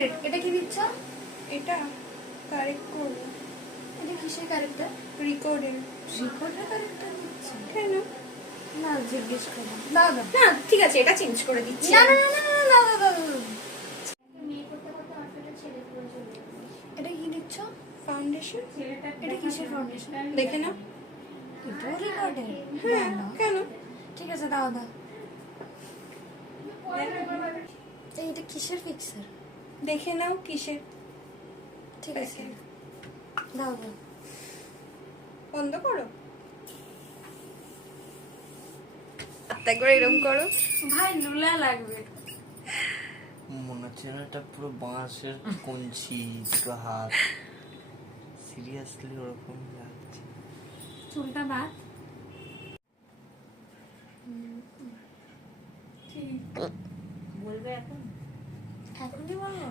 এটা কি দিচ্ছ? এটা কারেক্ট করবো। এটা কিসের ক্যারেক্টার? রেকর্ডিং। রিপোর্টের ক্যারেক্টার দিচ্ছ? কেন? না জিজ্ঞেস করলাম। দাদা না ঠিক আছে, এটা চেঞ্জ করে দিচ্ছি। না না না না না না দাদা এটা কি দিচ্ছ? ফাউন্ডেশন। এটা কিসের ফাউন্ডেশন? দেখে নাও। এটাও রিপোর্টের? হ্যাঁ, কেন? ঠিক আছে দাও দাও। এটা কিসের ফিক্সার? দেখে নাও কিসের। ঠিক আছে দাও দাও। বন্ধ করো। একবার এরকম করো। ভাই লুলা লাগবে। মনে হচ্ছে যেন এটা পুরো বাঁশের কঞ্চি, দুটো হাত। সিরিয়াসলি ওরকম লাগছে। চুলটা বাদ। বলবে এখন? এখনই বলবো?